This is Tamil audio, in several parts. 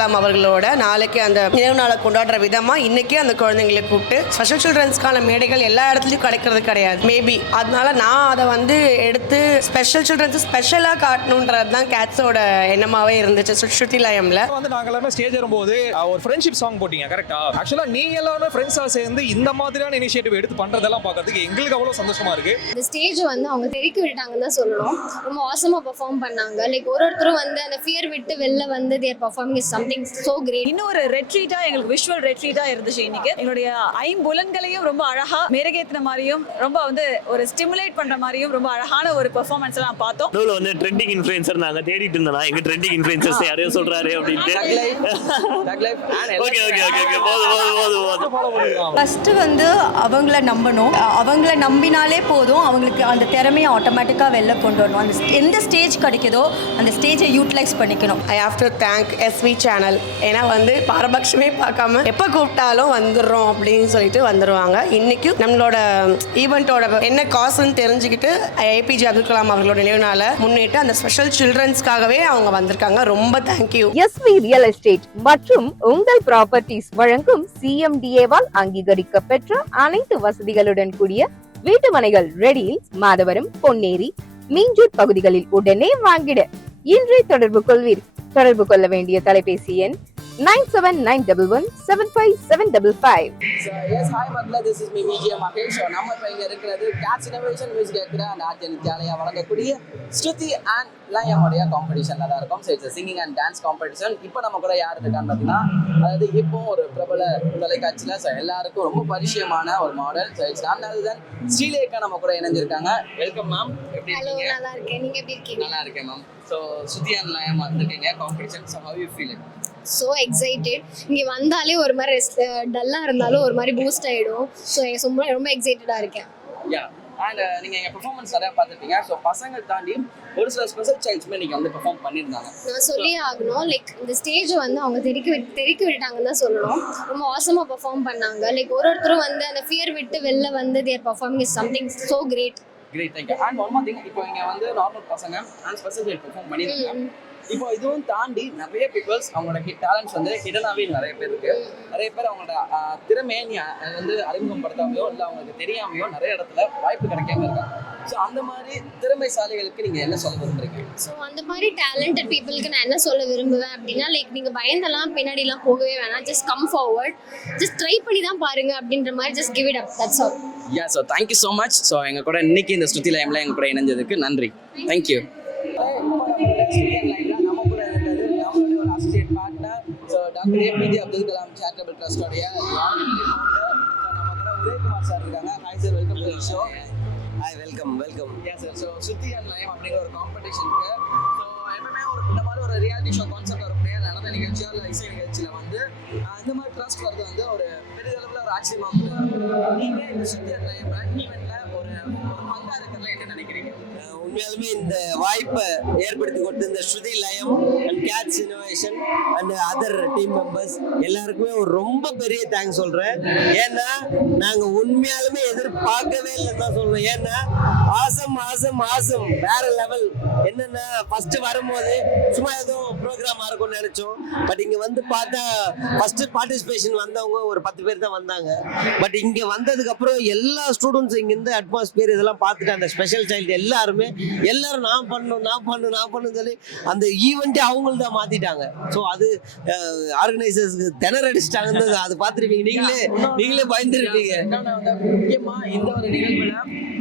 கலாம் அவர்களோட நாளைக்கு அந்த நினைவு நாளை கொண்டாடுற விதமாக இன்றைக்கி அந்த குழந்தைங்களை கூப்பிட்டு ஸ்பெஷல் சில்ட்ரன்ஸ்க்கான மேடைகள் எல்லா இடத்துலையும் கிடைக்கிறது கிடையாது மேபி. அதனால நான் அதை வந்து எடுத்து ஸ்பெஷல் சில்ட்ரன்ஸ் ஸ்பெஷலாக காட்டணுன்றது தான் கேட்ஸோட எண்ணமாகவே இருந்துச்சு ஸ்ருதி லயம்ல. வந்து நாங்கள் எல்லாமே ஸ்டேஜ் ஏறும்போது ஒரு ஃப்ரெண்ட்ஷிப் சாங் போட்டீங்க கரெக்டா? ஆக்சுவலாக நீங்கள் எல்லாமே ஃப்ரெண்ட்ஸாக சேர்ந்து இந்த மாதிரியான இனிஷியேட்டிவ் எடுத்து பண்ணுறதெல்லாம் பார்க்கறதுக்கு எங்களுக்கு அவ்வளோ சந்தோஷமா இருக்கு. இந்த ஸ்டேஜ் வந்து அவங்க தெறிக்க விட்டாங்கன்னு தான் சொல்லணும். ரொம்ப ஆசமாக பெர்ஃபார்ம் பண்ணாங்க. லைக் ஒருத்தரும் வந்து அந்த ஃபியர் விட்டு வெளில வந்து their performing is something so great. இன்னொரு ரெட்ரீட்டா எங்களுக்கு விஷுவல் ரெட்ரீட்டா இருந்துச்சு இன்னைக்கு. எங்களுடைய ஐம்புலன்களையும் ரொம்ப அழகா மெருகேத்தின மாதிரியும் ரொம்ப வந்து ஒரு ஸ்டிமுலேட் பண்ற மாதிரியும் ரொம்ப அழகான ஒரு பெர்ஃபார்மன்ஸ் எல்லாம் பார்த்தோம். நடுவில் வந்து ட்ரெண்டிங் இன்ஃப்ளூயன்சர் நாங்கள் தேடிட்டு இருந்தோம். எங்க ட்ரெண்டிங் இன்ஃப்ளூயன்சர்ஸ் யாரையும் சொல்றாரு அப்படின்ட்டு. ஓகே ஓகே ஓகே போதும். ஃபர்ஸ்ட் வந்து அவங்கள நம்பணும். அவங்கள நம்பினாலே போதும், அவங்களுக்கு அந்த திறமையை ஆட்டோமேட்டிக்காக வெளில கொண்டு வரணும். அந்த எந்த ஸ்டேஜ் கிடைக்குதோ அந்த ஸ்டேஜை யூட்டிலைஸ் பண்ணிக்கணும். I have to thank SV channel. ஏன்னா வந்து பாரபட்சமே பார்க்காம எப்போ கூப்பிட்டாலும் வந்துடுறோம் அப்படின்னு சொல்லிட்டு வந்துடுவாங்க. இன்றைக்கும் நம்மளோட ஈவெண்ட்டோட என்ன காசுன்னு தெரிஞ்சுக்கிட்டு ஏபிஜே அப்துல் கலாம் அவர்களோட நினைவு நாளை முன்னிட்டு அந்த ஸ்பெஷல் சில்ட்ரன்ஸ்க்காகவே அவங்க வந்திருக்காங்க. ரொம்ப தேங்க்யூ. எஸ்வி ரியல் எஸ்டேட் மற்றும் உங்கள் ப்ராப்பர்ட்டிஸ் வழங்கும் சிஎம்டிஏவால் அங்கீகரிக்க பெற்ற அனைத்து வசதிகளுடன் கூடிய வீட்டு மனைகள் ரெடியில் மாதவரம், பொன்னேரி, மீஞ்சூர் பகுதிகளில் உடனே வாங்கிட இன்றைய தொடர்பு கொள்வீர். தொடர்பு கொள்ள வேண்டிய தொலைபேசி எண் 9791175755. So yes, hi Magla, this is me VJ Mahesh. நம்ம இப்போ இங்கே இருக்கிறது கேட்ஸ் இனோவேஷன் மியூசிக் இருக்கிற நாட்டிய நித்யாலயா வழங்கக்கூடிய ஸ்ருதி அண்ட் லயமுடைய காம்படிஷனில் தான் இருக்கும். So it's singing and dance competition. இப்போ நம்ம கூட யார் இருக்கான்னு பார்த்தீங்கன்னா, அதாவது இப்போ ஒரு பிரபல தொலைக்காட்சியில் ஸோ எல்லாருக்கும் ரொம்ப பரிச்சயமான ஒரு மாடல். ஸோ இட்ஸ் நான் தென் ஸ்ரீலேகா நம்ம கூட இணைஞ்சிருக்காங்க. Welcome ma'am. எப்படி இருக்கீங்க? நல்லா இருக்கேன். நீங்க எப்படி இருக்கீங்க? நல்லா இருக்கேன் மேம். ஸோ ஸ்ருதி அண்ட் லயம் வந்திருக்கீங்க competition. So how you feel it? So excited. இங்கே வந்தாலே ஒரு மாதிரி டல்லாக இருந்தாலும் ஒரு மாதிரி பூஸ்ட் ஆகிடும். ஸோ ரொம்ப ரொம்ப எக்ஸைட்டடாக இருக்கேன். யா அண்ட் நீங்கள் எங்கள் பெர்ஃபார்மன்ஸ் நிறையா பார்த்துருப்பீங்க. ஸோ பசங்க தாண்டி ஒரு சில ஸ்பெஷல் சைல்ட்ஸுமே நீங்கள் வந்து பெர்ஃபார்ம் பண்ணியிருந்தாங்க. நான் சொல்லியே ஆகணும். லைக் இந்த ஸ்டேஜ் வந்து அவங்க தெறிக்க விட்டாங்கன்னு தான் சொல்லணும். ரொம்ப ஆசமாக பெர்ஃபார்ம் பண்ணாங்க. லைக் ஒருத்தரும் வந்து அந்த ஃபியர் விட்டு வெளில வந்து their performing is something so great. Great, thank you. And one more thing, இப்போ இங்கே வந்து நார்மல் பசங்க அண்ட் ஸ்பெஷல் சைல்ட் பெர்ஃபார்ம் பண்ணியிருக்காங்க. இப்போ இதுவும் தாண்டி நிறைய பீப்புள்ஸ் அவங்களோட டேலண்ட்ஸ் வந்து ஹிடனாகவே நிறைய பேர் இருக்கு. நிறைய பேர் அவங்களோட திறமையை வந்து அறிமுகப்படுத்தாமையோ இல்லை அவங்களுக்கு தெரியாமையோ நிறைய இடத்துல வாய்ப்பு கிடைக்காம இருக்காங்க. ஸோ அந்த மாதிரி திறமைசாலிகளுக்கு நீங்கள் என்ன சொல்ல விரும்புறீங்க? ஸோ அந்த மாதிரி டேலண்டட் பீப்புளுக்கு நான் என்ன சொல்ல விரும்புவேன் அப்படின்னா, லைக் நீங்கள் பயந்தெல்லாம் பின்னாடிலாம் போகவே வேணாம். Just come forward, just try பண்ணி தான் பாருங்க அப்படின்ற மாதிரி just give it up. That's all. Yeah, so thank you so much. So எங்கள் கூட இன்னைக்கு இந்த ஸ்ருதி லைம்ல எங்கள் கூட இணைஞ்சதுக்கு நன்றி. தேங்க்யூ. நம்ம கூட இருக்கிறது நம்மளுடைய ஒரு associate partner doctor APJ Abdul Kalam charitable ட்ரஸ்டோடைய நம்ம கூட உதயகுமார் சார் இருக்காங்க. Hi sir, welcome to the show. Hi, welcome welcome. Yeah sir, so Shruti and Layam அப்படிங்கிற ஒரு காம்படிஷனுக்கு ஸோ எப்பவுமே ஒரு இந்த மாதிரி ஒரு ரியாலிட்டி ஷோ கான்செப்ட் வரக்கூடிய நடன நிகழ்ச்சியோ இல்லை இசை நிகழ்ச்சியில் வந்து இந்த மாதிரி ட்ரஸ்ட் வரது வந்து ஒரு பெரிய அளவில் ஒரு ஆச்சரியமாக இருக்குது. நீங்கள் இந்த ஸ்ருதி அண்ட் லயம் ஈவெண்ட்டில் ஒரு பங்கா இருக்கிறதுல என்ன நினைக்கிறீங்க? உண்மையாலுமே இந்த வாய்ப்பை ஏற்படுத்தி கொடுத்த இந்த Shruti Layam and Cats Innovation and other team members எல்லாருக்குமே ஒரு ரொம்ப பெரிய தேங்க்ஸ் சொல்றேன். ஏன்னா நாங்க உண்மையாலுமே எதிர்பார்க்கவே இல்லைன்னு தான் சொல்லணும். ஏன்னா ஆசம் ஆசம் ஆசம் வேற லெவல். என்னன்னா ஃபர்ஸ்ட் வரும்போது சும்மா ஏதோ ப்ரோக்ராமா இருக்கும்னு நினைச்சோம். பட் இங்க வந்து பார்த்தா ஃபர்ஸ்ட் பார்ட்டிசிபேஷன் வந்தவங்க ஒரு 10 பேர் தான் வந்தாங்க. பட் இங்க வந்ததுக்கு அப்புறம் எல்லா ஸ்டூடெண்ட்ஸ் இங்க இந்த அட்மாஸ்பியர் இதெல்லாம் பார்த்துட்டு அந்த ஸ்பெஷல் சைல்டு எல்லாரும் நான் பண்ணணும் சொல்லி அந்த ஈவெண்ட்டே அவங்களுக்கு தான் மாத்திட்டாங்க. ஸோ அது ஆர்கனைசர்ஸ்க்கு திணறடிச்சிட்டாங்கன்னு அது பார்த்துருப்பீங்க. நீங்களே பயந்துருப்பீங்க. முக்கியமா இந்த ஒரு நிகழ்வுல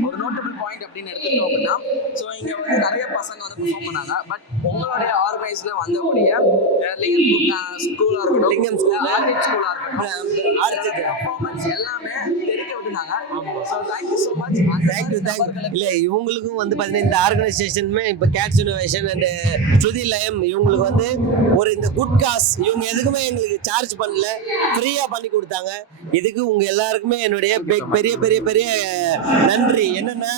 ஒரு நோட்டபிள் பாயிண்ட் அப்படின்னு எடுத்துக்கிட்டோம் அப்படின்னா, ஸோ இங்க வந்து நிறைய பசங்க வந்து பெர்ஃபார்ம் பண்ணாங்க. பட் உங்களுடைய ஆர்கனைஸ்ல வந்தக்கூடிய லிங்கம் ஸ்கூலா இருக்கட்டும், லிங்கம் ஸ்கூலா இருக்கட்டும், பெர்ஃபார்மன்ஸ் எல்லாமே தெரிவிக்க விட்டுனாங்க. So thank you so much. Thank you. இல்லை, இவங்களுக்கும் வந்து பார்த்தீங்கன்னா இந்த ஆர்கனைசேஷனுமே இப்போ கேட்ஸ் இனோவேஷன் அண்ட் ஸ்ருதி லயம் இவங்களுக்கு வந்து ஒரு இந்த குட் காஸ் இவங்க எதுக்குமே எங்களுக்கு சார்ஜ் பண்ணல, ஃப்ரீயாக பண்ணி கொடுத்தாங்க. இதுக்கு உங்க எல்லாருக்குமே என்னுடைய பெரிய பெரிய பெரிய நன்றி. என்னன்னா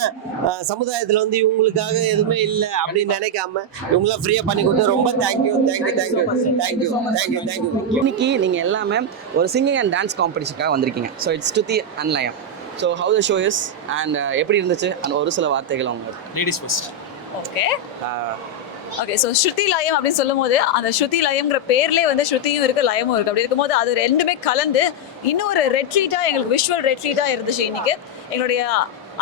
சமுதாயத்தில் வந்து இவங்களுக்காக எதுவுமே இல்லை அப்படின்னு நினைக்காம இவங்களாம் ஃப்ரீயாக பண்ணி கொடுத்து ரொம்ப தேங்க்யூ. இன்னைக்கு நீங்கள் எல்லாமே ஒரு சிங்கிங் அண்ட் டான்ஸ் காம்படிஷனுக்காக வந்திருக்கீங்க. So it's Shruti and Layam. So how the show is and எப்படி இருந்துச்சு? அந்த ஒரு சில வார்த்தைகள் அவங்க ladies first. Okay, okay, so Shruti Layam அப்படின்னு சொல்லும் போது அந்த ஸ்ருதி லயம்ங்கிற பேர்லேயே வந்து ஸ்ருதியும் இருக்குது லயமும் இருக்குது. அப்படி இருக்கும்போது அது ரெண்டுமே கலந்து இன்னொரு ரெட்ரீட்டாக எங்களுக்கு விஷுவல் ரெட்ரீட்டாக இருந்துச்சு. இன்னைக்கு எங்களுடைய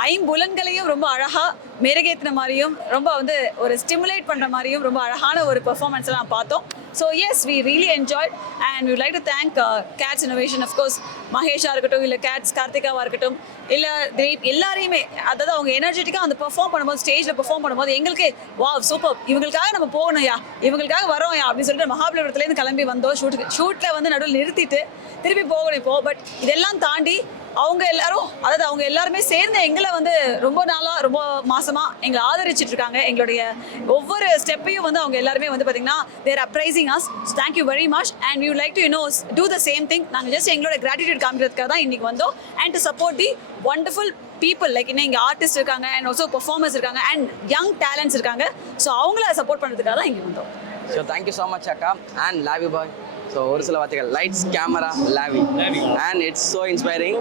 ஐம்புலன்களையும் ரொம்ப அழகாக மெருகேற்றின மாதிரியும் ரொம்ப வந்து ஒரு ஸ்டிமுலேட் பண்ணுற மாதிரியும் ரொம்ப அழகான ஒரு பெர்ஃபார்மன்ஸ் எல்லாம் பார்த்தோம். So yes, we really enjoyed and we like to thank Cats Innovation. Of course மகேஷாக இருக்கட்டும், இல்லை கேட்ஸ் கார்த்திகாவாக இருக்கட்டும், இல்லை திலீப், எல்லாரையுமே அதாவது அவங்க எனர்ஜெட்டிக்காக அந்த பெர்ஃபார்ம் பண்ணும்போது, ஸ்டேஜில் பெர்ஃபார்ம் பண்ணும்போது எங்களுக்கு வாவ் சூப்பர், இவங்களுக்காக நம்ம போகணும்யா, இவங்களுக்காக வரோம்யா அப்படின்னு சொல்லிட்டு மகாபலிபுரத்துலேருந்து கிளம்பி வந்தோம். ஷூட்டில் வந்து நடுவில் நிறுத்திட்டு திருப்பி போகணும் இப்போ. பட் இதெல்லாம் தாண்டி அவங்க எல்லாரும், அதாவது அவங்க எல்லாருமே சேர்ந்து எங்களை வந்து ரொம்ப நாளாக ரொம்ப மாசமாக எங்களை ஆதரிச்சிட்டு இருக்காங்க. எங்களுடைய ஒவ்வொரு ஸ்டெப்பையும் வந்து அவங்க எல்லாருமே வந்து பார்த்தீங்கன்னா their appraising us. Thank you very much and you like to do the same thing. நாங்கள் ஜஸ்ட் எங்களோட கிராட்டிடியூட் காமிக்கிறதுக்காக தான் இன்னைக்கு வந்தோம். And to support the wonderful people like இன்னும் இங்கே ஆர்டிஸ்ட் இருக்காங்க அண்ட் ஆல்சோ பெர்ஃபார்மர்ஸ் இருக்காங்க அண்ட் யங் டேலண்ட்ஸ் இருக்காங்க. ஸோ அவங்கள சப்போர்ட் பண்ணுறதுக்காக தான் இங்கே வந்தோம். ஸோ தேங்க்யூ ஸோ மச் அக்கா அண்ட் லாவி பாய். ஸோ ஒரு சில வார்த்தைகள், lights camera Lavi and it's so inspiring.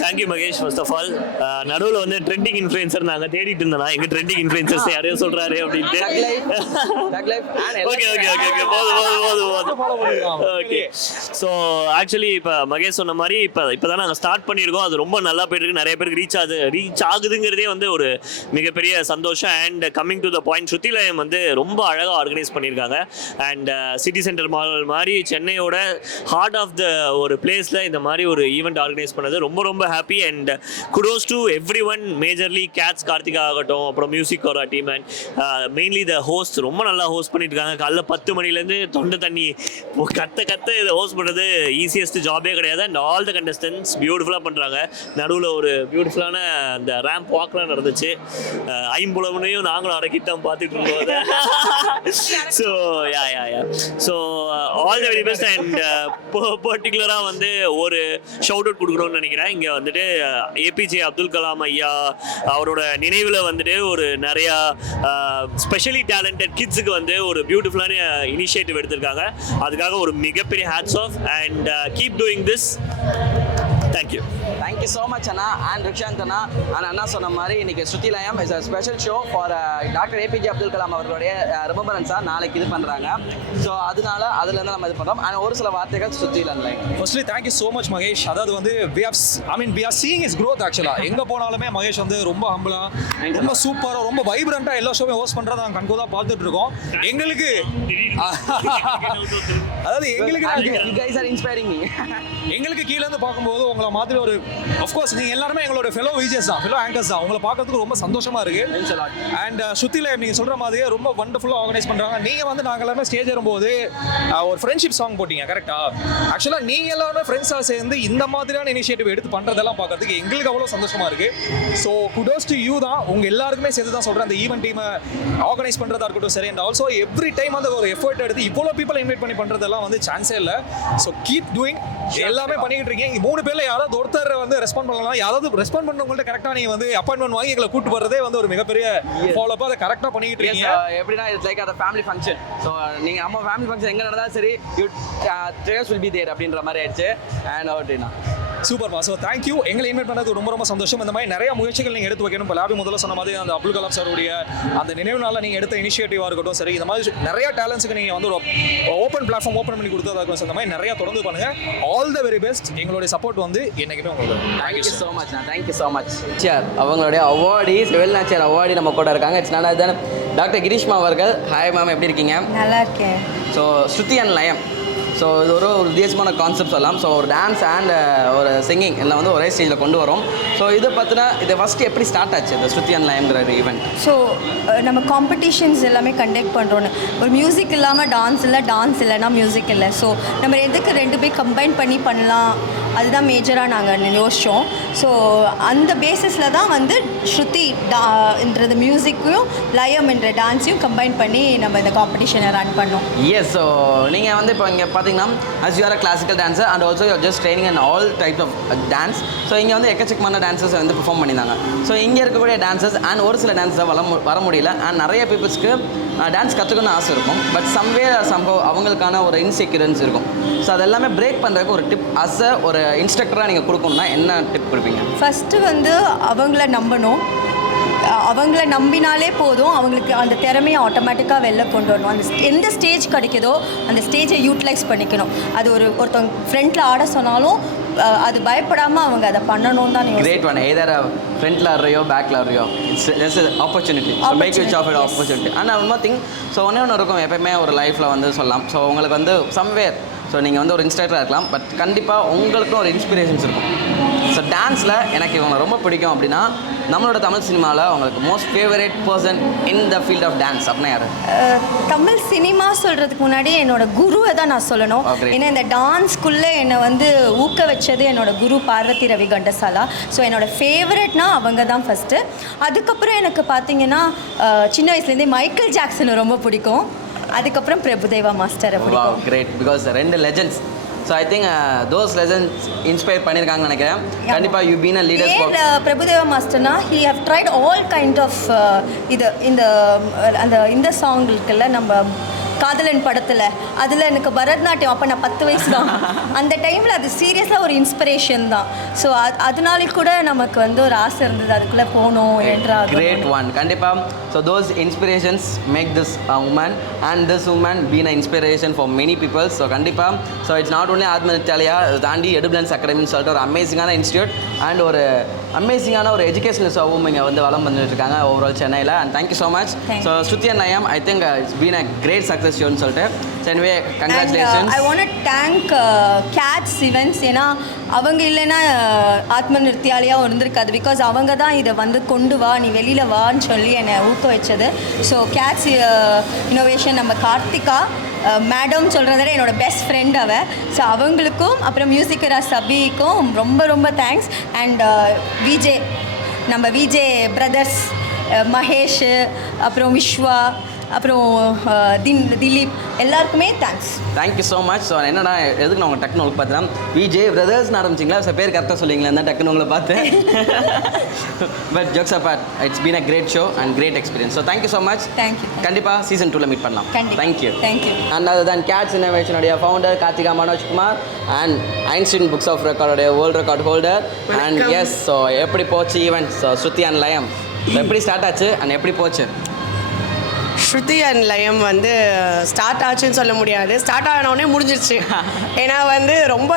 Thank you Mahesh. First of all நடுவில் வந்து ட்ரெண்டிங் இன்ஃப்ளூயன்சர் நாங்கள் தேடிட்டு இருந்தோம். எங்கள் ட்ரெண்டிங் இன்ஃப்ளூயன்சர்ஸ் யாரையும் சொல்கிறாரு அப்படின்ட்டு. ஓகே ஓகே ஓகே ஓகே போதும். ஓகே, ஸோ ஆக்சுவலி இப்போ மகேஷ் சொன்ன மாதிரி இப்போ தான் நாங்கள் ஸ்டார்ட் பண்ணியிருக்கோம். அது ரொம்ப நல்லா போயிட்டு இருக்கு. நிறைய பேருக்கு ரீச் ஆகுதுங்கிறதே வந்து ஒரு மிகப்பெரிய சந்தோஷம். And coming to the point, Shruti Layam வந்து ரொம்ப அழகாக ஆர்கனைஸ் பண்ணியிருக்காங்க. அண்ட் சிட்டி சென்டர் மால் மாதிரி சென்னையோட ஹார்ட் ஆஃப் த ஒரு பிளேஸில் இந்த மாதிரி ஒரு ஈவெண்ட் ஆர்கனைஸ் பண்ணது ரொம்ப ரொம்ப happy. And kudos to everyone, majorly Cats Karthika ஆகட்டும், அப்புறம் மியூசிக் ஒரு team and mainly the host ரொம்ப நல்லா ஹோஸ்ட் பண்ணிட்டு இருக்காங்க. காலைல 10 மணிலேருந்து தொண்டை தண்ணி கத்த இதை ஹோஸ்ட் பண்ணுறது ஈஸியஸ்ட் ஜாபே கிடையாது. அண்ட் ஆல் த கண்டஸ்டன்ஸ் பியூட்டிஃபுல்லாக பண்ணுறாங்க. நடுவில் ஒரு பியூட்டிஃபுல்லான அந்த ரேம்ப் வாக்லாம் நடந்துச்சு. ஐம்புலவனையும் நாங்களும் அடக்கித்தான் பார்த்துட்டு இருந்தோம். So so all the very best. And பர்டிகுலராக வந்து ஒரு ஷவுட் அவுட் கொடுக்கணும்னு நினைக்கிறேன். இங்கே வந்துட்டு ஏபிஜே அப்துல் கலாம் ஐயா அவரோட நினைவில் வந்துட்டு ஒரு நிறையா ஸ்பெஷலி டேலண்டட் கிட்ஸுக்கு வந்து ஒரு பியூட்டிஃபுல்லான இனிஷியேட்டிவ் எடுத்திருக்காங்க. அதுக்காக ஒரு மிகப்பெரிய hats off and keep doing this. Thank you so much அண்ணா அண்ட் ரிக்ஷாந்த் அண்ணா. அண்ட் அண்ணா சொன்ன மாதிரி இன்னைக்கு Shruti Layam is a special show for doctor APJ Abdul Kalam அவர்களுடைய ரிமெம்பரன்ஸாக நாளைக்கு இது பண்ணுறாங்க. ஸோ அதுலேருந்து நம்ம இது பண்ணுறோம். அண்ட் ஒரு சில வார்த்தைகள் ஸ்ருதி லயம். Firstly thank you so much Mahesh. அதாவது வந்து we are seeing his growth ஆக்சுவலாக. எங்கே போனாலுமே மகேஷ் வந்து ரொம்ப ஹம்பிளாக, ரொம்ப சூப்பராக, ரொம்ப வைப்ரண்ட்டாக எல்லா ஷோவையும் ஹோஸ்ட் பண்ணுறதை நாங்கள் கண்கூடாக பார்த்துட்டு இருக்கோம். எங்களுக்கு அதாவது எங்களுக்கு கீழேருந்து பார்க்கும்போது உங்களை மாதிரி ஒரு அஃப்கோர்ஸ் நீங்கள் எல்லாருமே எங்களோட ஃபெலோ விஜேஸ் தான், ஃபெலோ ஆங்கர்ஸ் தான். உங்களை பார்க்கறதுக்கு ரொம்ப சந்தோஷமா இருக்கு. அண்ட் ஸ்ருதி லயம் நீங்கள் சொல்கிற மாதிரியே ரொம்ப வண்டர்ஃபுல்லாக ஆர்கனைஸ் பண்ணுறாங்க. நீங்கள் வந்து நாங்கள் எல்லாமே ஸ்டேஜ் ஏறும்போது ஒரு ஃப்ரெண்ட்ஷிப் சாங் போட்டீங்க கரெக்டாக. ஆக்சுவலாக நீங்கள் எல்லாருமே ஃப்ரெண்ட்ஸாக சேர்ந்து இந்த மாதிரியான இனிஷியேட்டிவ் எடுத்து பண்ணுறதெல்லாம் பார்க்கறதுக்கு எங்களுக்கு அவ்வளோ சந்தோஷமா இருக்கு. ஸோ குடோஸ் டு யூ தான், உங்கள் எல்லாருக்குமே சேர்த்து தான் சொல்கிறேன். அந்த ஈவெண்ட் டீமை ஆர்கனைஸ் பண்ணுறதா இருக்கட்டும் சரி. அண்ட் ஆல்சோ எவ்ரி டைம் வந்து ஒரு எஃபர்ட் எடுத்து இவ்வளோ பீப்பிள் இன்வைட் பண்ணி பண்ணுறதெல்லாம் வந்து சான்ஸே இல்லை. ஸோ கீப் டூயிங், எல்லாமே பண்ணிக்கிட்டு இருக்கீங்க. 3 பேர்ல யாராவது ஒருத்தர் வந்து ரெஸ்பாண்ட் பண்ணலாம். யாராவது ரெஸ்பாண்ட் பண்ணவங்கள்ட்ட கரெக்டாக நீங்கள் வந்து அப்பாயின்மெண்ட் வாங்கி எங்களை கூட்டு போகிறதே வந்து ஒரு மிகப்பெரிய ஃபாலோ அப். அதை கரெக்டாக பண்ணிக்கிட்டு இருக்கீங்க. எப்படின்னா இட்ஸ் லைக் அந்த ஃபேமிலி ஃபங்க்ஷன். ஸோ நீங்கள் நம்ம ஃபேமிலி ஃபங்க்ஷன் எங்கே நடந்தாலும் சரி, you dress will be there அப்படின்ற மாதிரி ஆயிடுச்சு. அண்ட் அப்படின்னா சூப்பர்மா. So thank you. எங்களை இன்வைட் பண்ணது ரொம்ப ரொம்ப சந்தோஷம். இந்த மாதிரி நிறைய முயற்சிகள் நீங்கள் எடுத்து வைக்கணும். இப்போ லாபி முதல்ல சொன்ன மாதிரி அந்த அப்துல் கலாம் சாருடைய அந்த நினைவு நாளில் நீங்கள் எடுத்த இனிஷியேட்டிவாக இருக்கட்டும் சரி. இந்த மாதிரி நிறைய டேலண்ட்ஸுக்கு நீங்கள் வந்து ஒரு ஓப்பன் பிளாட்ஃபார்ம் ஓப்பன் பண்ணி கொடுத்ததா இருக்கும். இந்த மாதிரி நிறைய தொடர்ந்து பண்ணுங்க. All the very best. எங்களுடைய சப்போர்ட் வந்து என்னைக்குமே உங்களுக்கு. Thank you so much. Thank you so much. Sir அவங்களுடைய அவார்டி சிவில் நேச்சர் அவார்டி நம்ம கூட இருக்காங்க. இட்ஸ் நல்லா தான் டாக்டர் கிரீஷ்மா அவர்கள். ஹாய் மேம், எப்படி இருக்கீங்க? நல்லா இருக்கேன். So Shruti and Layam, so இது ஒரு வித்தியாசமான கான்செப்ட் சொல்லலாம். ஸோ ஒரு டான்ஸ் அண்ட் ஒரு சிங்கிங் எல்லாம் வந்து ஒரே ஸ்டேஜில் கொண்டு வரோம். ஸோ இதை பார்த்தினா இது ஃபஸ்ட்டு எப்படி ஸ்டார்ட் ஆச்சு இந்த ஸ்ருதி அண்ட் லயம்ங்கிற ஈவெண்ட்? ஸோ நம்ம காம்படிஷன்ஸ் எல்லாமே கண்டக்ட் பண்ணுறோன்னு, ஒரு மியூசிக் இல்லாமல் டான்ஸ் இல்லை, டான்ஸ் இல்லைன்னா மியூசிக் இல்லை. ஸோ நம்ம எதுக்கு 2 பேர் கம்பைன் பண்ணி பண்ணலாம், அதுதான் மேஜராக நாங்கள் யோசித்தோம். ஸோ அந்த பேசிஸில் தான் வந்து ஸ்ருதின்றது மியூசிக்கையும் லயம் என்ற டான்ஸையும் கம்பைன் பண்ணி நம்ம இந்த காம்படிஷனை ரன் பண்ணோம். எஸ். ஸோ நீங்கள் வந்து இப்போ இங்கே பார்த்தீங்கன்னா as you are a classical dancer and also you are just training in all types of dance. So இங்கே வந்து எக்கச்சக்கமான டான்ஸர்ஸ் வந்து பெர்ஃபார்ம் பண்ணியிருந்தாங்க. ஸோ இங்கே இருக்கக்கூடிய டான்ஸர்ஸ் அண்ட் ஒரு சில டான்ஸை வர முடியல. அண்ட் நிறைய பீப்புள்ஸ்க்கு டான்ஸ் கற்றுக்கணும்னு ஆசை இருக்கும். பட் அவங்களுக்கான ஒரு இன்செக்யூரன்ஸ் இருக்கும். ஸோ அதெல்லாமே பிரேக் பண்ணுறதுக்கு ஒரு டிப் ஒரு இன்ஸ்ட்ரக்டராக நீங்கள் கொடுக்கணும்னா என்ன டிப் கொடுப்பீங்க? ஃபஸ்ட்டு வந்து அவங்கள நம்பணும். அவங்கள நம்பினாலே போதும், அவங்களுக்கு அந்த திறமையை ஆட்டோமேட்டிக்காக வெளில கொண்டு வரணும். எந்த ஸ்டேஜ் கிடைக்குதோ அந்த ஸ்டேஜை யூட்டிலைஸ் பண்ணிக்கணும். அது ஒருத்தவங்க ஃப்ரண்ட்டில் ஆட சொன்னாலும் அது பயப்படாமல் அவங்க அதை பண்ணணும் தான். Grade one. எதர் ஃப்ரண்ட்டில் ஆடுறியோ பேக்கில் ஆடுறியோ, it's just opportunity. Make use of it opportunity. ஆனால் ஒன் மோர் திங், ஸோ ஒன்று இருக்கும் எப்பயுமே ஒரு லைஃப்பில் வந்து சொல்லலாம். ஸோ உங்களுக்கு வந்து சம்வேர், ஸோ நீங்கள் வந்து ஒரு இன்ஸ்ட்ரக்டராக இருக்கலாம், பட் கண்டிப்பாக உங்களுக்கும் ஒரு இன்ஸ்பிரேஷன்ஸ் இருக்கும். ஸோ டான்ஸில் எனக்கு இவங்க ரொம்ப பிடிக்கும் அப்படின்னா, நம்மளோட தமிழ் சினிமாவில் உங்களுக்கு most favourite person in the field of dance அப்படின்னா யார்? தமிழ் சினிமா சொல்கிறதுக்கு முன்னாடி என்னோட குருவை தான் நான் சொல்லணும். ஏன்னா இந்த டான்ஸ்குள்ளே என்னை வந்து ஊக்க வச்சது என்னோட குரு பார்வதி ரவி கண்டசாலா. ஸோ என்னோட ஃபேவரட்னா அவங்க தான் ஃபஸ்ட்டு. அதுக்கப்புறம் எனக்கு பார்த்தீங்கன்னா சின்ன வயசுலேருந்தே மைக்கேல் ஜாக்சனை ரொம்ப பிடிக்கும். அதுக்கப்புறம் பிரபுதேவா மாஸ்டரை பிடிக்கும். Great, because 2 legends. So I think those legends inspire பண்ணியிருக்காங்கன்னு நினைக்கிறேன். கண்டிப்பாக you been a leaders for Prabhudeva மாஸ்டர்னா he have tried all kind of இந்த சாங் இருக்குல்ல, நம்ம காதலன் படத்தில், அதில் எனக்கு பரதநாட்டியம் அப்போ நான் 10 வயசு தான். அந்த டைமில் அது சீரியஸாக ஒரு இன்ஸ்பிரேஷன் தான். ஸோ அதனால கூட நமக்கு வந்து ஒரு ஆசை இருந்தது அதுக்குள்ளே போகணும் என்றால். Great one. கண்டிப்பாக. So those inspirations make this woman and this woman been a inspiration for many people. So கண்டிப்பாக so it's not only Atma Vidyalaya தாண்டி எடுபிளன்ஸ் அகாடமின்னு சொல்லிட்டு ஒரு அமேசிங்கான இன்ஸ்டியூட் அண்ட் ஒரு அமேசிங்கான ஒரு எஜுகேஷனலிஸ்டாகவும் இங்கே வந்து வளம் வந்துட்டு இருக்காங்க ஓவரால் சென்னையில். And thank you so much. So Shruti and Layam, I think it's been a great success ஷோன்னு சொல்லிட்டு. So anyway congratulations. I want to thank Cats events. ஏன்னா அவங்க இல்லைன்னா ஆத்ம நிருத்தியாலயாக இருந்திருக்காது. பிகாஸ் அவங்க தான் இதை வந்து கொண்டு வா, நீ வெளியில் வான்னு சொல்லி என்னை ஊக்க வச்சது. ஸோ கேட்ஸ் இன்னோவேஷன் நம்ம கார்த்திகா மேடம் சொல்கிறத என்னோடய பெஸ்ட் ஃப்ரெண்ட் அவள். ஸோ அவங்களுக்கும் அப்புறம் மியூசிக்கரா சபிக்கும் ரொம்ப ரொம்ப தேங்க்ஸ். அண்ட் விஜே, நம்ம விஜே பிரதர்ஸ், மகேஷ், அப்புறம் விஸ்வா, அப்புறம் திலீப், எல்லாருக்குமே thanks. Thank you so much. So என்னடா எதுக்கு நான் உங்கள் டக்குனு உங்களுக்கு பார்த்தேன் விஜே பிரதர்ஸ்னு ஆரம்பிச்சிங்களா? ஸோ பேர் கரெக்டாக சொல்லிங்களா? இருந்தால் டக்குன்னு உங்களை பார்த்து. But jokes apart, it's been a great show and great experience. So thank you so much. Thank you. கண்டிப்பாக சீசன் 2ல் மீட் பண்ணலாம். தேங்க்யூ. தேங்க்யூ. அண்ட் அது தான் கேட்ஸ் இன்னோவேஷனுடைய founder Karthika Manojkumar and Einstein books of ரெக்கார்டோடைய world record holder. And yes, so எப்படி போச்சு ஈவெண்ட்? ஸோ ஸ்ருதி அண்ட் லயம் எப்படி ஸ்டார்ட் ஆச்சு அண்ட் எப்படி போச்சு? ஸ்ருதி அண்ட் லயம் வந்து ஸ்டார்ட் ஆச்சுன்னு சொல்ல முடியாது, ஸ்டார்ட் ஆனோடனே முடிஞ்சிருச்சு. ஏன்னா வந்து ரொம்ப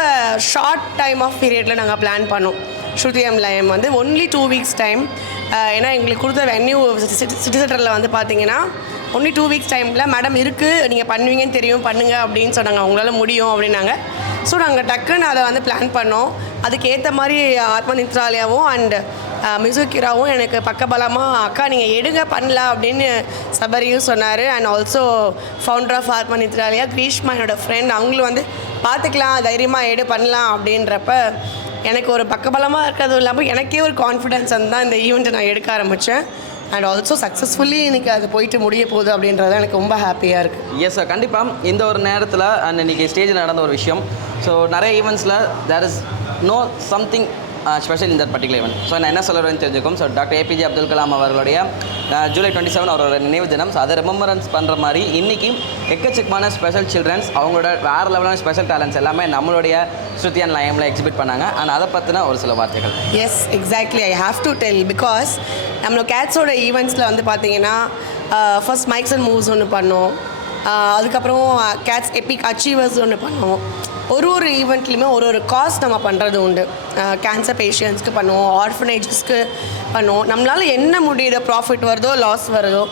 ஷார்ட் டைம் ஆஃப் பீரியடில் நாங்கள் பிளான் பண்ணோம். ஸ்ருதி அண்ட் லயம் வந்து ஒன்லி 2 weeks டைம். ஏன்னா எங்களுக்கு கொடுத்த வென்யூ சிட்டி சென்டரில் வந்து பார்த்தீங்கன்னா ஒன்லி 2 weeks டைமில் மேடம் இருக்குது, நீங்கள் பண்ணுவீங்கன்னு தெரியும், பண்ணுங்கள் அப்படின்னு சொன்னாங்க. அவங்களால முடியும் அப்படின்னாங்க. ஸோ நாங்கள் டக்குன்னு அதை வந்து பிளான் பண்ணோம். அதுக்கேற்ற மாதிரி ஆத்ம நித்ராலயாவும் அண்ட் மியூசிக்கிராவும் எனக்கு பக்கபலமாக அக்கா நீங்கள் எடுங்க பண்ணலாம் அப்படின்னு சபரியும் சொன்னார். அண்ட் ஆல்சோ ஃபவுண்டர் ஆஃப் ஆத்ம நித்ராலயா கிரீஷ்மா என்னோடய ஃப்ரெண்ட், அவங்களும் வந்து பார்த்துக்கலாம் தைரியமாக எடு பண்ணலாம் அப்படின்றப்ப எனக்கு ஒரு பக்கபலமாக இருக்கிறதும் இல்லாமல் எனக்கே ஒரு கான்ஃபிடென்ஸ் வந்து தான் இந்த ஈவெண்ட்டை நான் எடுக்க ஆரம்பித்தேன். அண்ட் ஆல்சோ சக்ஸஸ்ஃபுல்லி இன்றைக்கி அது போயிட்டு முடிய போகுது அப்படின்றது எனக்கு ரொம்ப ஹாப்பியாக இருக்குது. எஸ் சார், கண்டிப்பாக இந்த ஒரு நேரத்தில் அண்ட் இன்றைக்கி ஸ்டேஜில் நடந்த ஒரு விஷயம். ஸோ நிறைய ஈவெண்ட்ஸில் there is no something special இந்த பர்டிகுலர் ஈவெண்ட். ஸோ நான் என்ன சொல்கிறேன்னு தெரிஞ்சுக்கும். ஸோ டாக்டர் ஏபிஜே அப்துல் கலாம் அவர்களுடைய ஜூலை 27 அவரோட நினைவு தினம். ஸோ அதை ரெமெம்பரன்ஸ் பண்ணுற மாதிரி இன்றைக்கி எக்கச்சக்கமான ஸ்பெஷல் சில்ட்ரன்ஸ் அவங்களோட வேறு லெவலான ஸ்பெஷல் டேலண்ட்ஸ் எல்லாமே நம்மளுடைய ஸ்ருதி அண்ட் லயமில் எக்ஸிபிட் பண்ணாங்க. அண்ட் அதை பற்றின ஒரு சில வார்த்தைகள். Yes, exactly, I have to tell. Because நம்மளோட கேட்ஸோட ஈவெண்ட்ஸில் வந்து பார்த்தீங்கன்னா ஃபர்ஸ்ட் மைக்ஸ் அண்ட் மூவ்ஸ் ஒன்று பண்ணோம். அதுக்கப்புறம் கேட்ஸ் எபிக் அச்சீவர்ஸ் ஒன்று பண்ணோம். ஒரு ஈவெண்ட்லேயுமே ஒரு காஸ் நம்ம பண்ணுறது உண்டு. கேன்சர் பேஷண்ட்ஸ்க்கு பண்ணுவோம், ஆர்ஃபனேஜஸ்க்கு பண்ணுவோம். நம்மளால் என்ன முடியுதோ, ப்ராஃபிட் வருதோ லாஸ் வருதோ,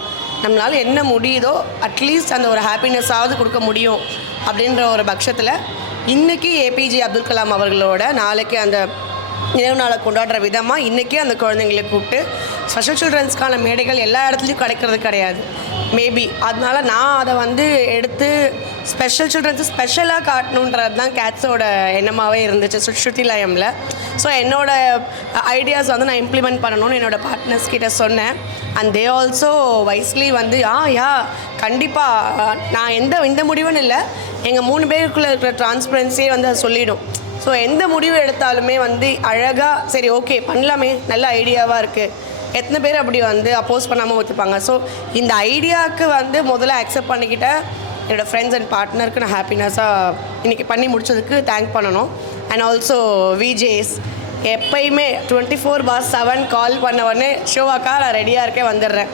நம்மளால் என்ன முடியுதோ அட்லீஸ்ட் அந்த ஒரு ஹாப்பினஸ்ஸாவது கொடுக்க முடியும் அப்படின்ற ஒரு பட்சத்தில் இன்றைக்கி ஏபிஜே அப்துல் கலாம் அவர்களோட நாளைக்கு அந்த நினைவு நாளை கொண்டாடுற விதமாக இன்றைக்கி அந்த குழந்தைங்களை கூப்பிட்டு ஸ்பெஷல் சில்ட்ரன்ஸ்க்கான மேடைகள் எல்லா இடத்துலையும் கிடைக்கிறது கிடையாது மேபி. அதனால நான் அதை வந்து எடுத்து ஸ்பெஷல் சில்ட்ரன்ஸு ஸ்பெஷலாக காட்டணுன்றது தான் கேட்ஸோட எண்ணமாகவே இருந்துச்சு ஸ்ருதி லயமில். ஸோ என்னோடய ஐடியாஸ் வந்து நான் இம்ப்ளிமெண்ட் பண்ணணும்னு என்னோடய பார்ட்னர்ஸ் கிட்ட சொன்னேன். அண்ட் தே ஆல்சோ வைஸ்லி வந்து கண்டிப்பாக நான் இந்த முடிவுன்னு இல்லை, எங்கள் 3 பேருக்குள்ளே இருக்கிற டிரான்ஸ்பரன்சியே வந்து அதை சொல்லிடும். ஸோ எந்த முடிவு எடுத்தாலுமே வந்து அழகாக சரி ஓகே பண்ணலாமே, நல்ல ஐடியாவாக இருக்குது, எத்தனை பேர் அப்படி வந்து அப்போஸ் பண்ணாமல் ஒத்துப்பாங்க. ஸோ இந்த ஐடியாவுக்கு வந்து முதல்ல அக்செப்ட் பண்ணிக்கிட்ட என்னோடய ஃப்ரெண்ட்ஸ் அண்ட் பார்ட்னருக்கு நான் ஹாப்பினஸாக இன்றைக்கி பண்ணி முடிச்சதுக்கு தேங்க் பண்ணணும். அண்ட் ஆல்சோ விஜேஸ் எப்பயுமே 24/7 கால் பண்ண உடனே ஷோவாக்கா நான் ரெடியாக இருக்கே வந்துடுறேன்,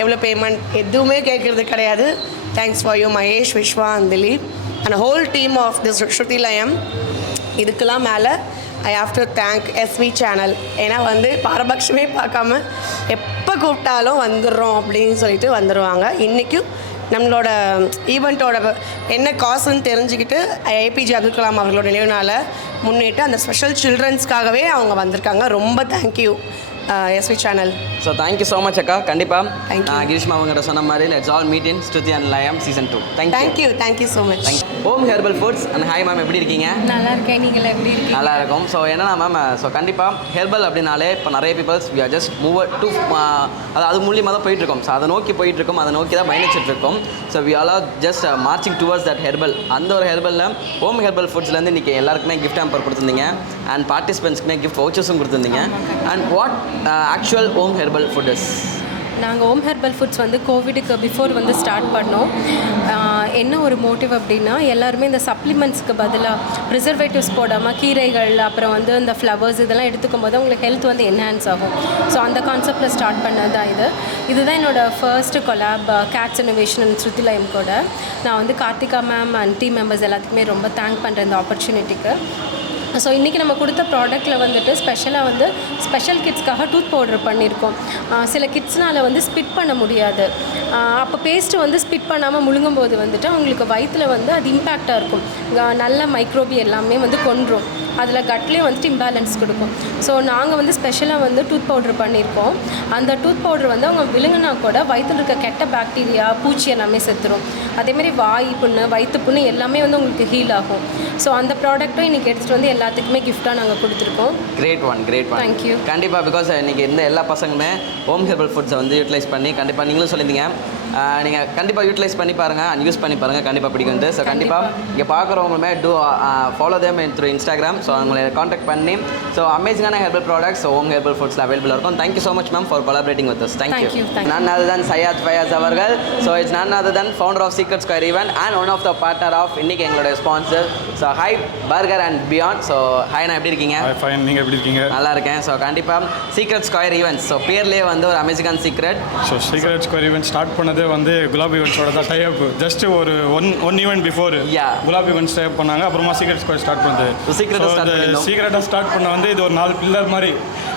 எவ்வளோ பேமெண்ட் எதுவுமே கேட்குறது கிடையாது. Thanks for you Mahesh, Viswa and Dileep and whole team of this Shruti Layam. இதுக்கெல்லாம் மேலே I have to thank SV channel. ஏன்னா வந்து பாரபட்சமே பார்க்காம எப்போ கூப்பிட்டாலும் வந்துடுறோம் அப்படின்னு சொல்லிட்டு வந்துடுவாங்க. இன்றைக்கும் நம்மளோட ஈவெண்ட்டோட என்ன காசுன்னு தெரிஞ்சுக்கிட்டு ஏபிஜே அப்துல் கலாம் அவர்களோட நினைவுனால முன்னிட்டு அந்த ஸ்பெஷல் சில்ட்ரன்ஸ்க்காகவே அவங்க வந்திருக்காங்க. ரொம்ப thank you S V channel. So thank you so much அக்கா. கண்டிப்பாக Thank you. கிரீஷ்மா அவங்ககிட்ட சொன்ன மாதிரி let's all meet in Shruti and Layam season 2. Thank you so much. Home herbal foods and hi ma'am, எப்படி இருக்கீங்க? நல்லா இருக்கேன், நீங்கள் எப்படி இருக்கீங்க? நல்லா இருக்கும். ஸோ என்னன்னா மேம், ஸோ கண்டிப்பாக ஹெர்பல் அப்படின்னாலே இப்போ நிறைய பீப்பிள்ஸ் வி ஆர் ஜஸ்ட் மூவர் டு அது மூலியமாக தான் போயிட்டுருக்கோம். ஸோ அதை நோக்கி போயிட்டுருக்கோம், அதை நோக்கி தான் பயணிச்சுட்டு இருக்கோம். So we all are just marching towards that herbal. அந்த ஒரு ஹெர்பலில் ஹோம் ஹெர்பல் ஃபுட்ஸ்லேருந்து இன்றைக்கி எல்லாருக்குமே கிஃப்ட் ஹேம்பர் கொடுத்துருந்தீங்க அண்ட் பார்ட்டிசிபென்ட்ஸ்க்குமே கிஃப்ட் வவுச்சர்ஸும் கொடுத்துருந்தீங்க. And what actual Home Herbal food is? நாங்கள் ஹோம் ஹெர்பல் ஃபுட்ஸ் வந்து கோவிடுக்கு பிஃபோர் வந்து ஸ்டார்ட் பண்ணோம். என்ன ஒரு மோட்டிவ் அப்படின்னா, எல்லாருமே இந்த சப்ளிமெண்ட்ஸ்க்கு பதிலாக ப்ரிசர்வேட்டிவ்ஸ் போடாமல் கீரைகள் அப்புறம் வந்து இந்த ஃப்ளவர்ஸ் இதெல்லாம் எடுத்துக்கும் போது உங்களுக்கு ஹெல்த் வந்து என்ஹான்ஸ் ஆகும். ஸோ அந்த கான்செப்டில் ஸ்டார்ட் பண்ணது தான் இதுதான் என்னோடய first collab Gates innovation and Shruti Layam கூட. நான் வந்து Karthika ma'am and team members எல்லாத்துக்குமே ரொம்ப தேங்க் பண்ணுறேன் இந்த ஆப்பர்ச்சுனிட்டிக்கு. ஸோ இன்றைக்கி நம்ம கொடுத்த ப்ராடக்ட்டில் வந்துட்டு ஸ்பெஷலாக வந்து ஸ்பெஷல் கிட்ஸ்க்காக டூத் பவுடர் பண்ணியிருக்கோம். சில கிட்ஸ்னால் வந்து ஸ்பிட் பண்ண முடியாது. அப்போ பேஸ்ட்டு வந்து ஸ்பிட் பண்ணாமல் முழுங்கும்போது வந்துட்டு அவங்களுக்கு வயிற்றில் வந்து அது இம்பேக்டாக இருக்கும். நல்ல மைக்ரோபி எல்லாமே வந்து கொன்றும், அதில் கட்லேயே வந்துட்டு இம்பேலன்ஸ் கொடுக்கும். ஸோ நாங்கள் வந்து ஸ்பெஷலாக வந்து டூத் பவுடர் பண்ணியிருக்கோம். அந்த டூத் பவுடர் வந்து அவங்க விழுங்கினா கூட வயிற்றில் இருக்க கெட்ட பாக்டீரியா பூச்சி எல்லாமே செத்துரும். அதேமாதிரி வாய் புண்ணு வயிற்று புண்ணு எல்லாமே வந்து உங்களுக்கு ஹீல் ஆகும். ஸோ அந்த ப்ராடக்ட்டும் இன்றைக்கி எடுத்துகிட்டு வந்து எல்லாத்துக்குமே கிஃப்ட்டாக நாங்கள் கொடுத்துருக்கோம். Grade one. தேங்க்யூ. கண்டிப்பாக பிகாஸ் இன்றைக்கி இருந்த எல்லா பசங்களுமே ஹோம் ஹெர்பல் ஃபுட்ஸை வந்து யூட்டிலைஸ் பண்ணி கண்டிப்பாக நீங்களும் சொல்லியிருந்தீங்க, நீங்கள் கண்டிப்பாக யூட்டிலைஸ் பண்ணி பாருங்கள் அண்ட் யூஸ் பண்ணி பாருங்கள், கண்டிப்பாக பிடிக்குது. ஸோ கண்டிப்பாக இங்கே பார்க்குறவங்களுமே to follow them through Instagram. So அவங்களை காண்டாக்ட் பண்ணி ஸோ அமேசிங்கான ஹெர்பல் ப்ராடக்ட்ஸ் ஹோம் ஹெர்பல் ஃபுட்ஸில் அவைலபிள் இருக்கும். Thank you so much ma'am for collaborating with us. Thank you. None other than Syed Fayaz அவர்கள். So it's none other than founder of Secret Square event and one of the partner of இன்னைக்கு எங்களுடைய sponsor so hi burger and beyond. So hi, நான் எப்படி இருக்கீங்க? ஃபைன், நீங்கள் எப்படி இருக்கீங்க? நல்லா இருக்கேன். ஸோ கண்டிப்பாக சீக்ரெட் ஸ்கொயர் ஈவெண்ட்ஸ், ஸோ பேர்லேயே வந்து ஒரு அமேசிங்கான secret. So secret square event start பண்ணதே வந்து குலாப் ஈவெண்ட்ஸோட தான் டைப். ஜஸ்ட் ஒரு one event before collab events type பண்ணாங்க, அப்புறமா சீக்ரெட் ஸ்கொயர் ஸ்டார்ட் பண்ணுது. சீக்ரெட்டாக ஸ்டார்ட் பண்ண வந்து இது ஒரு 4 பில்லர் மாதிரி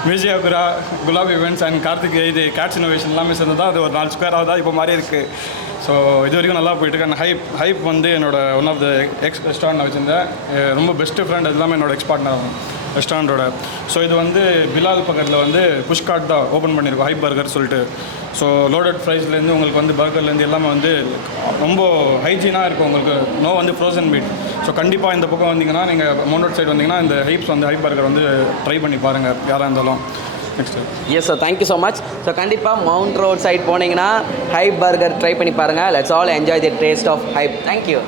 மியூசியோகிரா, குலாப் ஈவெண்ட்ஸ் அண்ட் கார்த்திக் இது கேட்ஸ் இன்னோவேஷன் எல்லாமே சேர்ந்து தான் அது ஒரு 4 ஸ்கொயராக தான் இப்போ மாதிரி இருக்குது. ஸோ இது வரைக்கும் நல்லா போயிட்டுருக்கு. அண்ட் ஹைப் வந்து என்னோட ஒன் ஆஃப் த ரெஸ்டாரண்ட் வச்சுருந்தேன். ரொம்ப பெஸ்ட்டு ஃப்ரெண்ட், அது எல்லாமே என்னோட எக்ஸ்பார்ட்னர் ஆகும் ரெஸ்டாரண்ட்டோட. ஸோ இது வந்து பிலால் பக்கத்தில் வந்து புஷ்கார்ட் தான் ஓப்பன் பண்ணியிருக்கோம், ஹைப் பர்கர் சொல்லிட்டு. ஸோ லோடட் ஃப்ரைஸ்லேருந்து உங்களுக்கு வந்து பர்கர்லேருந்து எல்லாமே வந்து ரொம்ப ஹைஜீனாக இருக்கும். உங்களுக்கு நோ வந்து ஃப்ரோசன் மீட். ஸோ கண்டிப்பாக இந்த பக்கம் வந்தீங்கன்னா, நீங்கள் மவுண்ட் சைடு வந்தீங்கன்னா இந்த ஹைப் பர்கர் வந்து ட்ரை பண்ணி பாருங்கள் யாராக இருந்தாலும். Yes sir, thank you so much. So கண்டிப்பாக மவுண்ட் ரோட் சைட் போனீங்கன்னா ஹைப் பர்கர் ட்ரை பண்ணி பாருங்கள். Let's all enjoy the taste of Hype. Thank you.